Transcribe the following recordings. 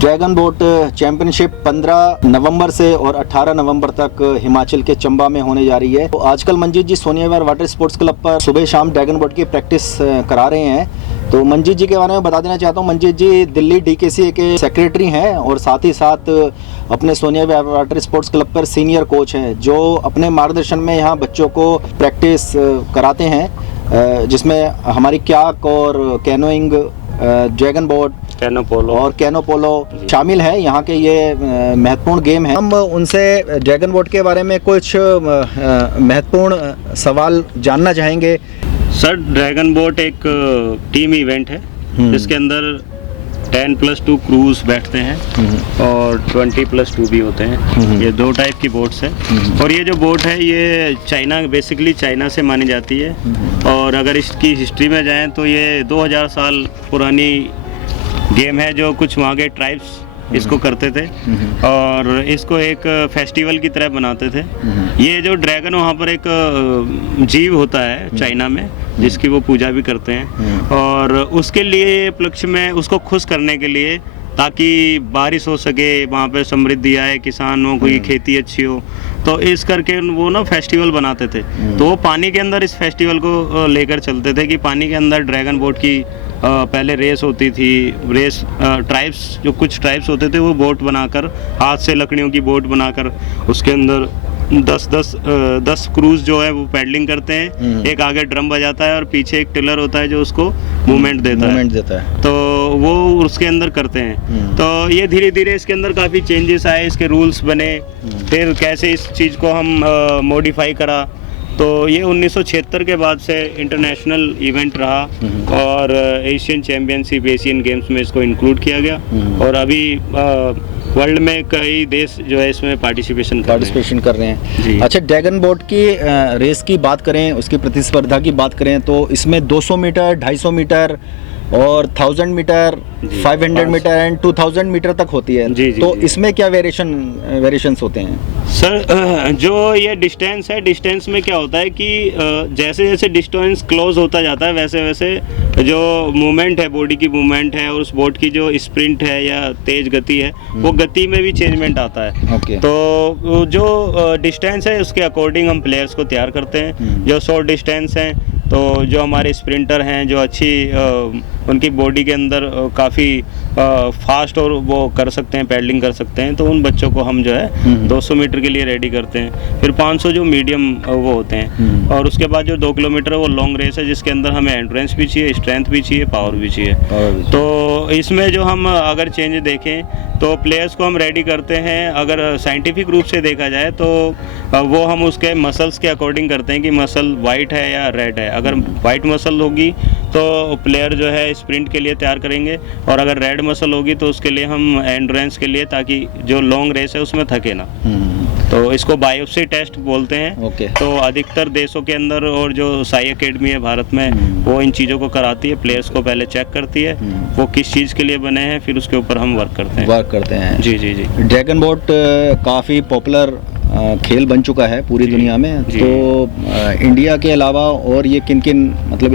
Dragon boat championship 15 नवंबर से और 18 नवंबर तक हिमाचल के चंबा में होने जा रही है। तो आजकल मंजीत जी सोनिया विहार वाटर स्पोर्ट्स क्लब पर सुबह शाम ड्रैगन बोट की प्रैक्टिस करा रहे हैं। तो मंजीत जी के बारे में बता देना चाहता हूँ। मंजीत जी दिल्ली DKC के सेक्रेटरी हैं और साथ ही साथ अपने सोनिया विहार वाटर स्पोर्ट्स क्लब पर सीनियर कोच हैं, जो अपने मार्गदर्शन में यहाँ बच्चों को प्रैक्टिस कराते हैं, जिसमें हमारी क्याक और कैनोइंग, ड्रैगन बोट, कैनो पोलो शामिल है। यहाँ के ये महत्वपूर्ण गेम है। हम उनसे ड्रैगन बोट के बारे में कुछ महत्वपूर्ण सवाल जानना चाहेंगे। सर, ड्रैगन बोट एक टीम इवेंट है जिसके अंदर 10+2 क्रूज बैठते हैं और 20+2 भी होते हैं। ये 2 टाइप की बोट्स हैं और ये जो बोट है ये बेसिकली चाइना से मानी जाती है। और अगर इसकी हिस्ट्री में जाएं तो ये 2000 साल पुरानी गेम है, जो कुछ वहाँ के ट्राइब्स इसको करते थे और इसको एक फेस्टिवल की तरह बनाते थे। ये जो ड्रैगन वहाँ पर एक जीव होता है चाइना में, जिसकी वो पूजा भी करते हैं और उसके लिए उपलक्ष्य में उसको खुश करने के लिए, ताकि बारिश हो सके, वहाँ पे समृद्धि आए, किसानों की खेती अच्छी हो, तो इस करके वो ना फेस्टिवल बनाते थे। तो वो पानी के अंदर इस फेस्टिवल को लेकर चलते थे कि पानी के अंदर ड्रैगन बोट की पहले रेस होती थी। रेस ट्राइब्स, जो कुछ ट्राइब्स होते थे वो बोट बनाकर, हाथ से लकड़ियों की बोट बनाकर उसके अंदर 10 क्रूज जो है वो पैडलिंग करते हैं। एक आगे ड्रम बजाता है और पीछे एक टिलर होता है जो उसको मूवमेंट देता है। तो वो उसके अंदर करते हैं। तो ये धीरे धीरे इसके अंदर काफ़ी चेंजेस आए, इसके रूल्स बने, फिर कैसे इस चीज़ को हम मॉडिफाई करा। तो ये 1976 के बाद से इंटरनेशनल इवेंट रहा और एशियन चैम्पियनशिप, एशियन गेम्स में इसको इंक्लूड किया गया और अभी वर्ल्ड में कई देश जो है इसमें पार्टिसिपेशन कर रहे हैं। अच्छा, ड्रैगन बोट की रेस की बात करें, उसकी प्रतिस्पर्धा की बात करें तो इसमें 200 मीटर, 250 मीटर और 1000 मीटर, 500 मीटर एंड 2000 मीटर तक होती है। तो इसमें क्या वेरिएशंस होते हैं? सर, जो ये डिस्टेंस है, डिस्टेंस में क्या होता है कि जैसे जैसे डिस्टेंस क्लोज होता जाता है वैसे वैसे जो मूवमेंट है, बॉडी की मूवमेंट है और उस बोट की जो स्प्रिंट है या तेज गति है, वो गति में भी चेंजमेंट आता है। तो जो डिस्टेंस है उसके अकॉर्डिंग हम प्लेयर्स को तैयार करते हैं। जो शॉर्ट डिस्टेंस हैं, तो जो हमारे स्प्रिंटर हैं, जो अच्छी उनकी बॉडी के अंदर काफ़ी फास्ट और वो कर सकते हैं, पैडलिंग कर सकते हैं, तो उन बच्चों को हम जो है 200 मीटर के लिए रेडी करते हैं। फिर 500 जो मीडियम वो होते हैं और उसके बाद जो 2 किलोमीटर वो लॉन्ग रेस है, जिसके अंदर हमें एंड्योरेंस भी चाहिए, स्ट्रेंथ भी चाहिए, पावर भी चाहिए। तो इसमें जो हम अगर चेंज देखें तो प्लेयर्स को हम रेडी करते हैं, अगर साइंटिफिक रूप से देखा जाए तो वो हम उसके मसल्स के अकॉर्डिंग करते हैं कि मसल वाइट है या रेड है। अगर वाइट मसल होगी तो प्लेयर जो है स्प्रिंट के लिए तैयार करेंगे और अगर रेड मसल होगी तो उसके लिए हम एंड्योरेंस के लिए, ताकि जो लॉन्ग रेस है उसमें थके ना। तो इसको बायोप्सी टेस्ट बोलते हैं। तो अधिकतर देशों के अंदर और जो साई एकेडमी है भारत में, वो इन चीज़ों को कराती है, प्लेयर्स को पहले चेक करती है वो किस चीज़ के लिए बने हैं, फिर उसके ऊपर हम वर्क करते हैं। जी। ड्रैगन बोट काफ़ी पॉपुलर खेल बन चुका है पूरी दुनिया में। तो इंडिया के अलावा और ये किन मतलब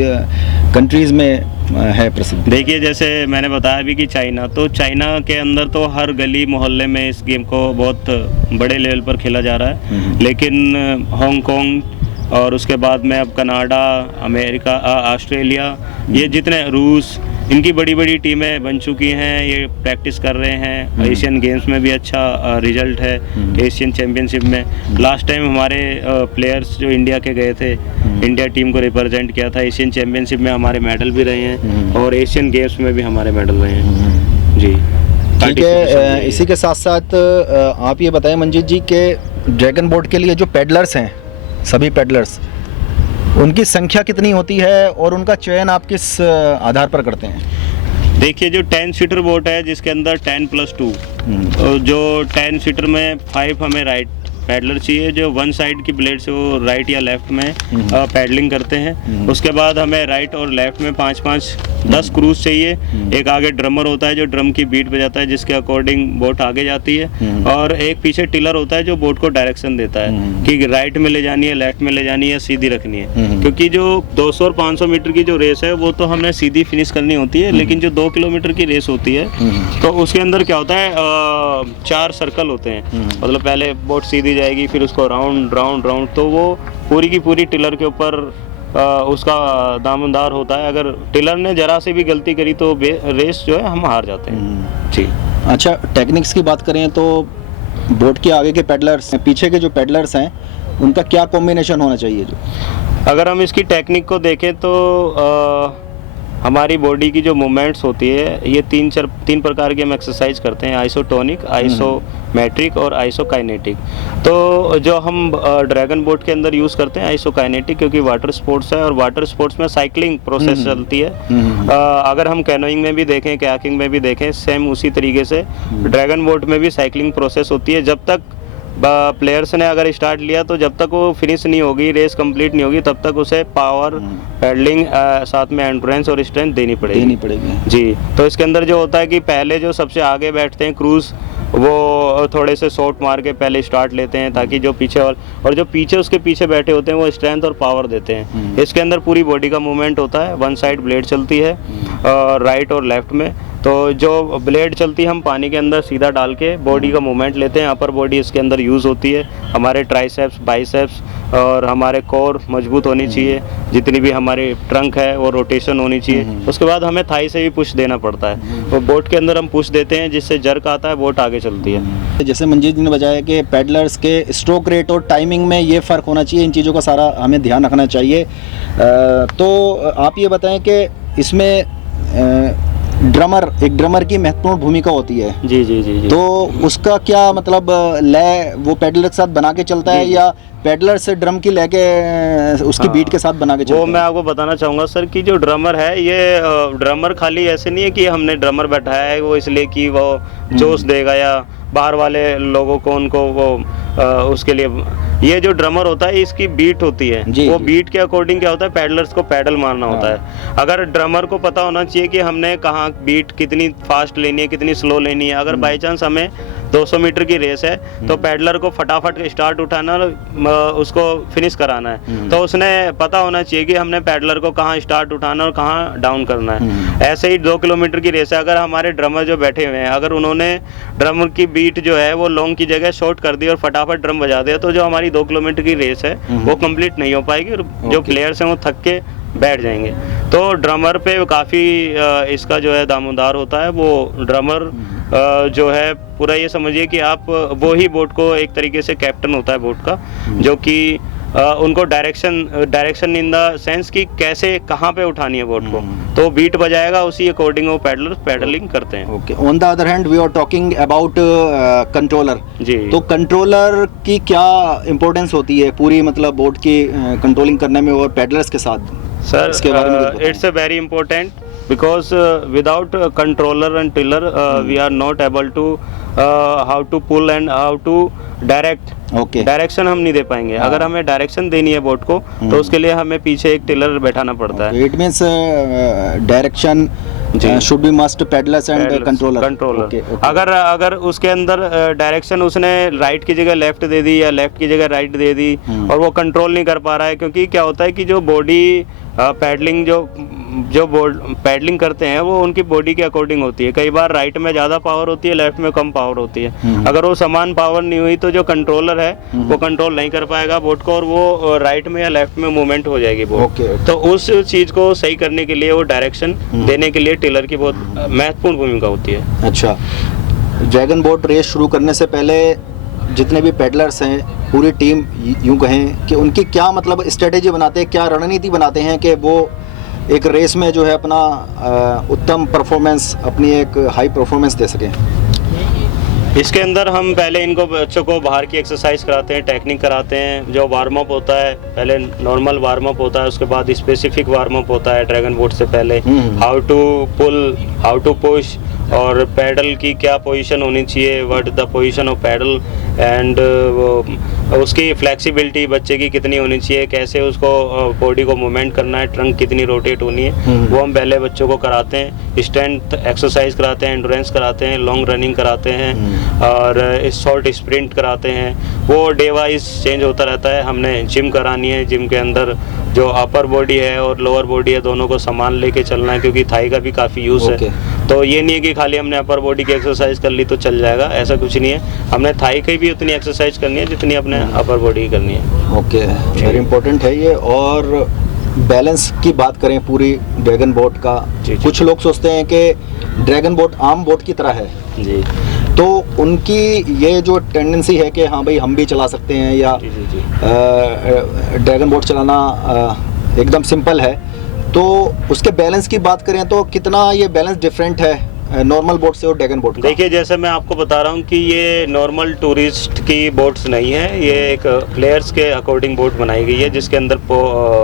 कंट्रीज़ में है प्रसिद्ध? देखिए, जैसे मैंने बताया अभी कि चाइना के अंदर तो हर गली मोहल्ले में इस गेम को बहुत बड़े लेवल पर खेला जा रहा है। लेकिन हांगकांग और उसके बाद में अब कनाडा, अमेरिका, ऑस्ट्रेलिया, ये जितने रूस, इनकी बड़ी बड़ी टीमें बन चुकी हैं, ये प्रैक्टिस कर रहे हैं। एशियन गेम्स में भी अच्छा रिजल्ट है, एशियन चैम्पियनशिप में। लास्ट टाइम हमारे प्लेयर्स जो इंडिया के गए थे, इंडिया टीम को रिप्रेजेंट किया था, एशियन चैम्पियनशिप में हमारे मेडल भी रहे हैं और एशियन गेम्स में भी हमारे मेडल रहे हैं। जी, ठीक है। इसी के साथ साथ आप ये बताएं मंजीत जी के ड्रैगन बोट के लिए जो पैडलर्स हैं, सभी पैडलर्स, उनकी संख्या कितनी होती है और उनका चयन आप किस आधार पर करते हैं? देखिए, जो 10 सीटर बोट है जिसके अंदर 10+2, जो 10 सीटर में 5 हमें राइट पैडलर चाहिए जो वन साइड की ब्लेड से वो राइट या लेफ्ट में पैडलिंग करते हैं। उसके बाद हमें राइट और लेफ्ट में 5-5-10 क्रूज चाहिए। एक आगे ड्रमर होता है जो ड्रम की बीट बजाता है, जिसके अकॉर्डिंग बोट आगे जाती है, और एक पीछे टिलर होता है जो बोट को डायरेक्शन देता है कि राइट में ले जानी है, लेफ्ट में ले जानी है, सीधी रखनी है। क्योंकि जो 200 और 500 मीटर की जो रेस है वो तो हमने सीधी फिनिश करनी होती है, लेकिन जो 2 किलोमीटर की रेस होती है तो उसके अंदर क्या होता है, 4 सर्कल होते हैं। मतलब पहले बोट सीधी जाएगी, फिर उसको राउंड राउंड राउंड, तो वो पूरी की पूरी टिलर के ऊपर उसका दामनदार होता है। अगर टिलर ने जरा से भी गलती करी तो रेस जो है हम हार जाते हैं जी। अच्छा, टेक्निक्स की बात करें तो बोट के आगे के पैडलर्स, पीछे के जो पैडलर्स हैं, उनका क्या कॉम्बिनेशन होना चाहिए? जो अगर हम इसकी टेक्निक को देखें तो हमारी बॉडी की जो मूवमेंट्स होती है, ये 3 प्रकार की हम एक्सरसाइज करते हैं, आइसोटोनिक, आइसोमेट्रिक और आइसोकाइनेटिक। तो जो हम ड्रैगन बोट के अंदर यूज़ करते हैं आइसोकाइनेटिक, क्योंकि वाटर स्पोर्ट्स है और वाटर स्पोर्ट्स में साइकिलिंग प्रोसेस चलती है। अगर हम कैनोइंग में भी देखें, कयाकिंग में भी देखें, सेम उसी तरीके से ड्रैगन बोट में भी साइकिलिंग प्रोसेस होती है। जब तक प्लेयर्स ने अगर स्टार्ट लिया तो जब तक वो फिनिश नहीं होगी, रेस कंप्लीट नहीं होगी, तब तक उसे पावर, पैडलिंग, साथ में एंड्योरेंस और स्ट्रेंथ देनी पड़ेगी जी। तो इसके अंदर जो होता है कि पहले जो सबसे आगे बैठते हैं क्रूज, वो थोड़े से शॉट मार के पहले स्टार्ट लेते हैं, ताकि जो पीछे और जो पीछे उसके पीछे बैठे होते हैं वो स्ट्रेंथ और पावर देते हैं। इसके अंदर पूरी बॉडी का मूवमेंट होता है, वन साइड ब्लेड चलती है राइट और लेफ्ट में। तो जो ब्लेड चलती है हम पानी के अंदर सीधा डाल के बॉडी का मूवमेंट लेते हैं। अपर बॉडी इसके अंदर यूज़ होती है, हमारे ट्राइसेप्स, बाइसेप्स और हमारे कोर मजबूत होनी चाहिए, जितनी भी हमारी ट्रंक है वो रोटेशन होनी चाहिए। उसके बाद हमें थाई से भी पुश देना पड़ता है, तो बोट के अंदर हम पुश देते हैं, जिससे जर्क आता है, बोट आगे चलती है। जैसे मंजीत जी ने बताया कि पैडलर्स के स्ट्रोक रेट और टाइमिंग में ये फ़र्क होना चाहिए, इन चीज़ों का सारा हमें ध्यान रखना चाहिए। तो आप ये बताएं कि इसमें ड्रमर की महत्वपूर्ण भूमिका होती है। जी जी जी जी। तो उसका क्या मतलब, लय वो पैडलर के साथ बना के चलता है या पैडलर से ड्रम की लेके उसकी बीट के साथ बना के चलता है? वो मैं आपको बताना चाहूँगा सर कि जो ड्रमर है, ये ड्रमर खाली ऐसे नहीं है कि हमने ड्रमर बैठाया है वो इसलिए कि वो जोश देगा या बाहर वाले लोगों को उनको वो उसके लिए। ये जो ड्रमर होता है इसकी बीट होती है, वो बीट के अकॉर्डिंग क्या होता है, पैडलर्स को पैडल मारना होता है। अगर ड्रमर को पता होना चाहिए कि हमने कहाँ बीट कितनी फास्ट लेनी है, कितनी स्लो लेनी है। अगर बाई चांस हमें 200 मीटर की रेस है तो पैडलर को फटाफट स्टार्ट उठाना और उसको फिनिश कराना है, तो उसने पता होना चाहिए कि हमने पैडलर को कहाँ स्टार्ट उठाना और कहाँ डाउन करना है। ऐसे ही 2 किलोमीटर की रेस है, अगर हमारे ड्रमर जो बैठे हुए हैं, अगर उन्होंने ड्रमर की बीट जो है वो लॉन्ग की जगह शॉर्ट कर दी और फटाफट ड्रम बजा दिया, तो जो हमारी 2 किलोमीटर की रेस है वो कंप्लीट नहीं हो पाएगी और जो प्लेयर्स हैं वो थक के बैठ जाएंगे। तो ड्रमर पे काफ़ी इसका जो है दामोदार होता है। वो ड्रमर जो है पूरा ये समझिए कि आप वो ही बोट को एक तरीके से कैप्टन होता है बोट का, जो कि उनको डायरेक्शन इन द सेंस कि कैसे कहाँ पे उठानी है बोट को, तो बीट बजाएगा, उसी अकॉर्डिंग वो पैडलिंग करते हैं। Okay, on the other hand we are talking about controller जी। तो कंट्रोलर की क्या इम्पोर्टेंस होती है पूरी मतलब बोट की कंट्रोलिंग करने में और पैडलर्स के साथ? Sir it's a very important because without controller and tiller we are not able to how to pull and how to direct. Direction हम नहीं दे पाएंगे। अगर हमें डायरेक्शन देनी है बोट को तो उसके लिए हमें पीछे एक टिलर बैठाना पड़ता है। It means direction should be must peddlers and controller. अगर उसके अंदर डायरेक्शन उसने राइट की जगह लेफ्ट दे दी या लेफ्ट की जगह राइट दे दी और वो कंट्रोल नहीं कर पा रहा है, क्योंकि क्या होता है कि जो बॉडी पैडलिंग जो पैडलिंग करते हैं वो उनकी बॉडी के अकॉर्डिंग होती है। कई बार राइट में ज़्यादा पावर होती है, लेफ्ट में कम पावर होती है। अगर वो समान पावर नहीं हुई तो जो कंट्रोलर है वो कंट्रोल नहीं कर पाएगा बोट को और वो राइट में या लेफ्ट में मूवमेंट हो जाएगी बोट। तो उस चीज़ को सही करने के लिए वो डायरेक्शन देने के लिए टिलर की बहुत महत्वपूर्ण भूमिका होती है। अच्छा, ड्रैगन बोट रेस शुरू करने से पहले जितने भी पैडलर्स हैं, पूरी टीम यूँ कहें कि उनकी क्या मतलब स्ट्रेटेजी बनाते हैं, क्या रणनीति बनाते हैं कि वो एक रेस में जो है अपना उत्तम परफॉर्मेंस, अपनी एक हाई परफॉर्मेंस दे सकें? इसके अंदर हम पहले इनको बच्चों को बाहर की एक्सरसाइज कराते हैं, टेक्निक कराते हैं। जो वार्म अप होता है, पहले नॉर्मल वार्म अप होता है, उसके बाद स्पेसिफिक वार्म अप होता है ड्रैगन बोट से पहले। How to pull, how to push, और पैडल की क्या पोजीशन होनी चाहिए, what the position of paddle, and उसकी फ्लेक्सिबिलिटी बच्चे की कितनी होनी चाहिए, कैसे उसको बॉडी को मूवमेंट करना है, ट्रंक कितनी रोटेट होनी है, वो हम पहले बच्चों को कराते हैं। स्ट्रेंथ एक्सरसाइज कराते हैं, एंडोरेंस कराते हैं, लॉन्ग रनिंग कराते हैं और शॉर्ट स्प्रिंट कराते हैं। वो डे वाइज चेंज होता रहता है। हमने जिम करानी है, जिम के अंदर जो अपर बॉडी है और लोअर बॉडी है दोनों को सामान लेके चलना है, क्योंकि थाई का भी काफ़ी यूज़ है। तो ये नहीं है कि खाली हमने अपर बॉडी की एक्सरसाइज कर ली तो चल जाएगा, ऐसा कुछ नहीं है। हमने थाई की भी उतनी एक्सरसाइज करनी है जितनी अपने अपर बॉडी की करनी है। ओके, वेरी इंपॉर्टेंट है ये। और बैलेंस की बात करें पूरी ड्रैगन बोट का, कुछ लोग सोचते हैं कि ड्रैगन बोट आम बोट की तरह है जी, तो उनकी ये जो टेंडेंसी है कि हाँ भाई हम भी चला सकते हैं या ड्रैगन बोट चलाना एकदम सिंपल है, तो उसके बैलेंस की बात करें तो कितना ये बैलेंस डिफरेंट है नॉर्मल बोट से और ड्रैगन बोट का? देखिए, जैसे मैं आपको बता रहा हूँ कि ये नॉर्मल टूरिस्ट की बोट्स नहीं है, ये एक प्लेयर्स के अकॉर्डिंग बोट बनाई गई है, जिसके अंदर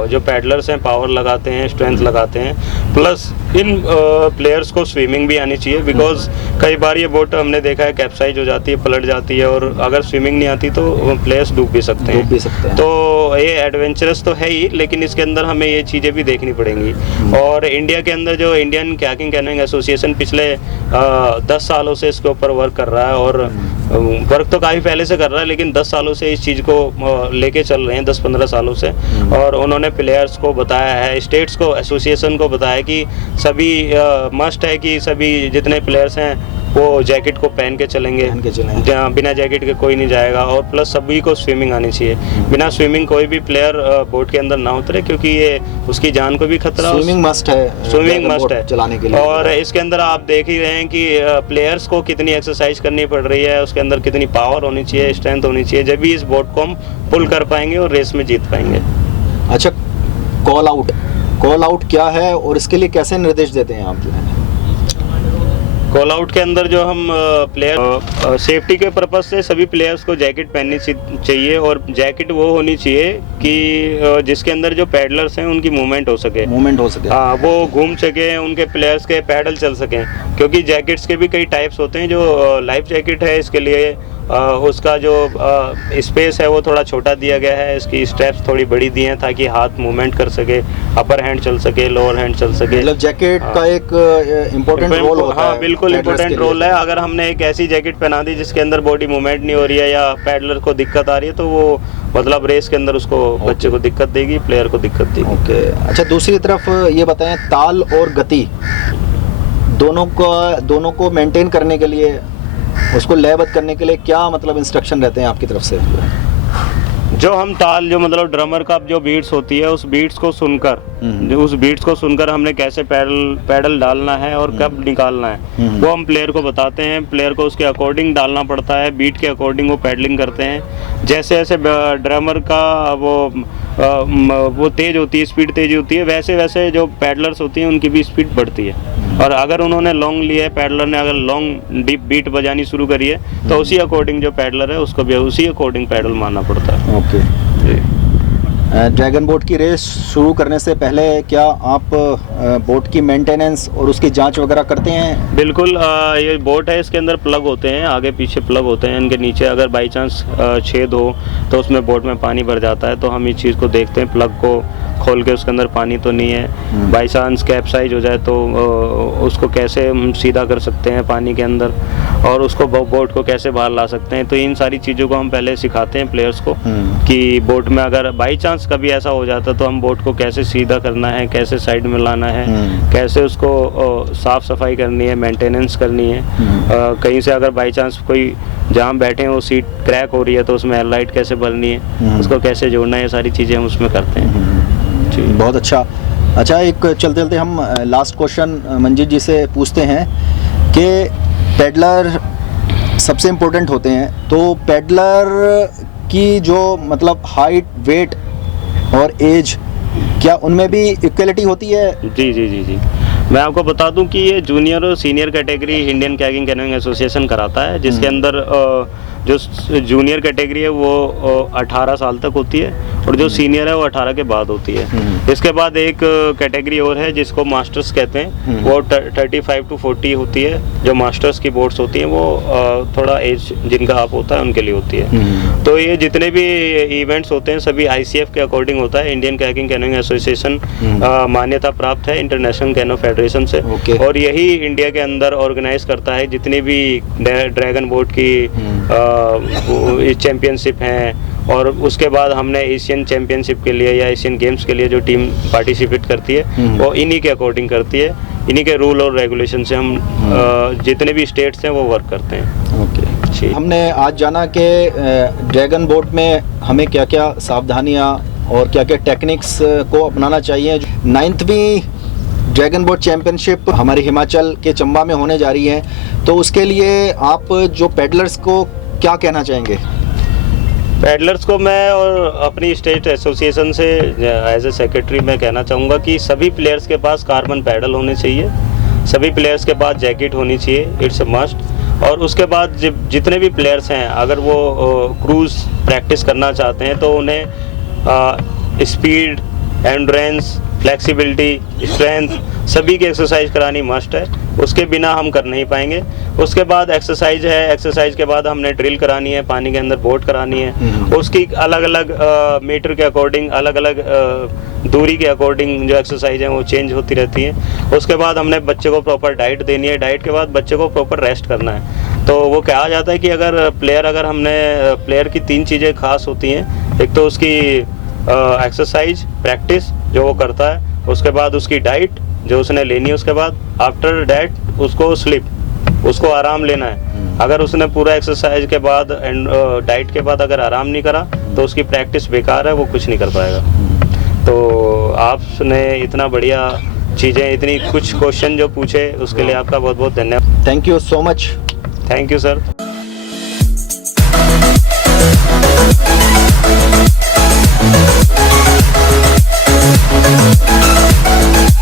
जो पैडलर्स हैं पावर लगाते हैं, स्ट्रेंथ लगाते हैं, प्लस इन प्लेयर्स को स्विमिंग भी आनी चाहिए। बिकॉज कई बार ये बोट हमने देखा है कैप्साइज हो जाती है, पलट जाती है, और अगर स्विमिंग नहीं आती तो प्लेयर्स डूब भी सकते हैं। तो ये एडवेंचरस तो है ही, लेकिन इसके अंदर हमें ये चीज़ें भी देखनी पड़ेंगी। और इंडिया के अंदर जो इंडियन कायाकिंग कैनोइंग एसोसिएशन पिछले 10 सालों से इसके ऊपर वर्क कर रहा है, और वर्क तो काफ़ी पहले से कर रहा है, लेकिन 10 सालों से इस चीज़ को लेके चल रहे हैं, 10-15 सालों से। और उन्होंने प्लेयर्स को बताया है, स्टेट्स को, एसोसिएशन को बताया कि सभी मस्ट है कि सभी जितने प्लेयर्स हैं वो जैकेट को पहन के चलेंगे, बिना जैकेट के कोई नहीं जाएगा, और प्लस सभी को स्विमिंग आनी चाहिए। बिना स्विमिंग कोई भी प्लेयर बोट के अंदर ना उतरे, क्योंकि ये उसकी जान को भी खतरा। स्विमिंग मस्ट है, स्विमिंग मस्ट है चलाने के लिए। और इसके अंदर आप देख ही रहे हैं कि प्लेयर्स को कितनी एक्सरसाइज करनी पड़ रही है, उसके अंदर कितनी पावर होनी चाहिए, स्ट्रेंथ होनी चाहिए, जब भी इस बोट को हम पुल कर पाएंगे और रेस में जीत पाएंगे। अच्छा, कॉल आउट क्या है और इसके लिए कैसे निर्देश देते हैं आप जो है? कॉल आउट के अंदर जो हम प्लेयर सेफ्टी के पर्पज से सभी प्लेयर्स को जैकेट पहननी चाहिए, और जैकेट वो होनी चाहिए कि जिसके अंदर जो पैडलर्स हैं उनकी मूवमेंट हो सके। हाँ, वो घूम सके, उनके प्लेयर्स के पैडल चल सकें, क्योंकि जैकेट्स के भी कई टाइप्स होते हैं। जो लाइफ जैकेट है इसके लिए उसका जो स्पेस है वो थोड़ा छोटा दिया गया है, इसकी स्ट्रैप्स थोड़ी बड़ी दी हैं ताकि हाथ मूवमेंट कर सके, अपर हैंड चल सके, लोअर हैंड चल सके। मतलब जैकेट का एक इम्पोर्टेंट रोल होता है। हाँ, बिल्कुल इम्पोर्टेंट रोल है। अगर हमने एक ऐसी जैकेट पहना दी जिसके अंदर बॉडी मूवमेंट नहीं हो रही है या पैडलर को दिक्कत आ रही है, तो वो मतलब रेस के अंदर उसको बच्चे को दिक्कत देगी, प्लेयर को दिक्कत देगी। ओके, अच्छा, दूसरी तरफ ये बताएं, ताल और गति दोनों को मेंटेन करने के लिए, उसको लयबद्ध करने के लिए क्या मतलब इंस्ट्रक्शन रहते हैं आपकी तरफ से? जो हम ताल, जो मतलब ड्रमर का जो बीट्स होती है, उस बीट्स को सुनकर हमने कैसे पैडल डालना है और कब निकालना है, वो हम प्लेयर को बताते हैं। प्लेयर को उसके अकॉर्डिंग डालना पड़ता है, बीट के अकॉर्डिंग वो पैडलिंग करते हैं। जैसे जैसे ड्रमर का वो तेज होती है, स्पीड तेज होती है, वैसे वैसे जो पैडलर्स होती हैं उनकी भी स्पीड बढ़ती है। और अगर उन्होंने लॉन्ग लिया है, पैडलर ने अगर लॉन्ग डीप बीट बजानी शुरू करी है, तो उसी अकॉर्डिंग जो पैडलर है उसको भी उसी अकॉर्डिंग पैडल मारना पड़ता है। ओके। ड्रैगन बोट की रेस शुरू करने से पहले क्या आप बोट की मेंटेनेंस और उसकी जांच वगैरह करते हैं? बिल्कुल। ये बोट है, इसके अंदर प्लग होते हैं, आगे पीछे प्लग होते हैं। इनके नीचे अगर बाई चांस छेद हो तो उसमें बोट में पानी भर जाता है, तो हम इस चीज़ को देखते हैं, प्लग को खोल के उसके अंदर पानी तो नहीं है। बाई चांस कैप्साइज हो जाए तो उसको कैसे हम सीधा कर सकते हैं पानी के अंदर, और उसको बोट को कैसे बाहर ला सकते हैं। तो इन सारी चीज़ों को हम पहले सिखाते हैं प्लेयर्स को कि बोट में अगर बाई चांस कभी ऐसा हो जाता तो हम बोट को कैसे सीधा करना है, कैसे साइड में लाना है, कैसे उसको साफ सफाई करनी है, मेंटेनेंस करनी है। कहीं से अगर बाई चांस कोई जहाँ बैठे हैं वो सीट क्रैक हो रही है तो उसमें हेडलाइट कैसे भरनी है, उसको कैसे जोड़ना है, ये सारी चीज़ें हम उसमें करते हैं। बहुत अच्छा। एक चलते चलते हम लास्ट क्वेश्चन मंजीत जी से पूछते हैं कि पैडलर सबसे इम्पोर्टेंट होते हैं, तो पैडलर की जो मतलब हाइट, वेट और एज, क्या उनमें भी इक्वलिटी होती है? जी। मैं आपको बता दूं कि ये जूनियर और senior category Indian kayaking canoeing association कराता है, जिसके अंदर जो जूनियर कैटेगरी है वो 18 साल तक होती है और जो सीनियर है वो 18 के बाद होती है। इसके बाद एक कैटेगरी और है जिसको मास्टर्स कहते हैं, वो 35 to 40 होती है। जो मास्टर्स की बोर्ड्स होती हैं वो थोड़ा एज जिनका अप होता है उनके लिए होती है। तो ये जितने भी इवेंट्स होते हैं सभी ICF के अकॉर्डिंग होता है। इंडियन कायाकिंग कैनोइंग एसोसिएशन मान्यता प्राप्त है इंटरनेशनल कैनो फेडरेशन से, और यही इंडिया के अंदर ऑर्गेनाइज करता है जितनी भी ड्रैगन बोट की चैंपियनशिप हैं। और उसके बाद हमने एशियन चैंपियनशिप के लिए या एशियन गेम्स के लिए जो टीम पार्टिसिपेट करती है वो इन्हीं के अकॉर्डिंग करती है। इन्हीं के रूल और रेगुलेशन से हम जितने भी स्टेट्स हैं वो वर्क करते हैं। ओके, हमने आज जाना कि ड्रैगन बोट में हमें क्या क्या सावधानियां और क्या क्या टेक्निक्स को अपनाना चाहिए। 9वीं ड्रैगन बोट चैंपियनशिप हमारे हिमाचल के चंबा में होने जा रही है, तो उसके लिए आप जो पैडलर्स को क्या कहना चाहेंगे? पैडलर्स को मैं और अपनी स्टेट एसोसिएशन से एज ए सेक्रेटरी मैं कहना चाहूँगा कि सभी प्लेयर्स के पास कार्बन पैडल होने चाहिए, सभी प्लेयर्स के पास जैकेट होनी चाहिए, इट्स अ मस्ट। और उसके बाद जितने भी प्लेयर्स हैं अगर वो क्रूज़ प्रैक्टिस करना चाहते हैं तो उन्हें स्पीड, एंड्योरेंस, फ्लेक्सिबिलिटी, स्ट्रेंथ सभी की एक्सरसाइज करानी मस्ट है। उसके बिना हम कर नहीं पाएंगे। उसके बाद एक्सरसाइज है, एक्सरसाइज के बाद हमने ड्रिल करानी है, पानी के अंदर बोट करानी है। उसकी अलग अलग मीटर के अकॉर्डिंग, अलग अलग दूरी के अकॉर्डिंग जो एक्सरसाइज है वो चेंज होती रहती हैं। उसके बाद हमने बच्चे को प्रॉपर डाइट देनी है, डाइट के बाद बच्चे को प्रॉपर रेस्ट करना है। तो वो कहा जाता है कि अगर हमने प्लेयर की 3 चीज़ें खास होती हैं, एक तो उसकी एक्सरसाइज प्रैक्टिस जो वो करता है, उसके बाद उसकी डाइट जो उसने लेनी है, उसके बाद आफ्टर डैट उसको स्लीप, उसको आराम लेना है। अगर उसने पूरा एक्सरसाइज के बाद एंड डाइट के बाद अगर आराम नहीं करा तो उसकी प्रैक्टिस बेकार है, वो कुछ नहीं कर पाएगा। तो आपने इतना बढ़िया चीज़ें, इतनी कुछ क्वेश्चन जो पूछे उसके लिए आपका बहुत बहुत धन्यवाद। Thank you so much. Thank you sir.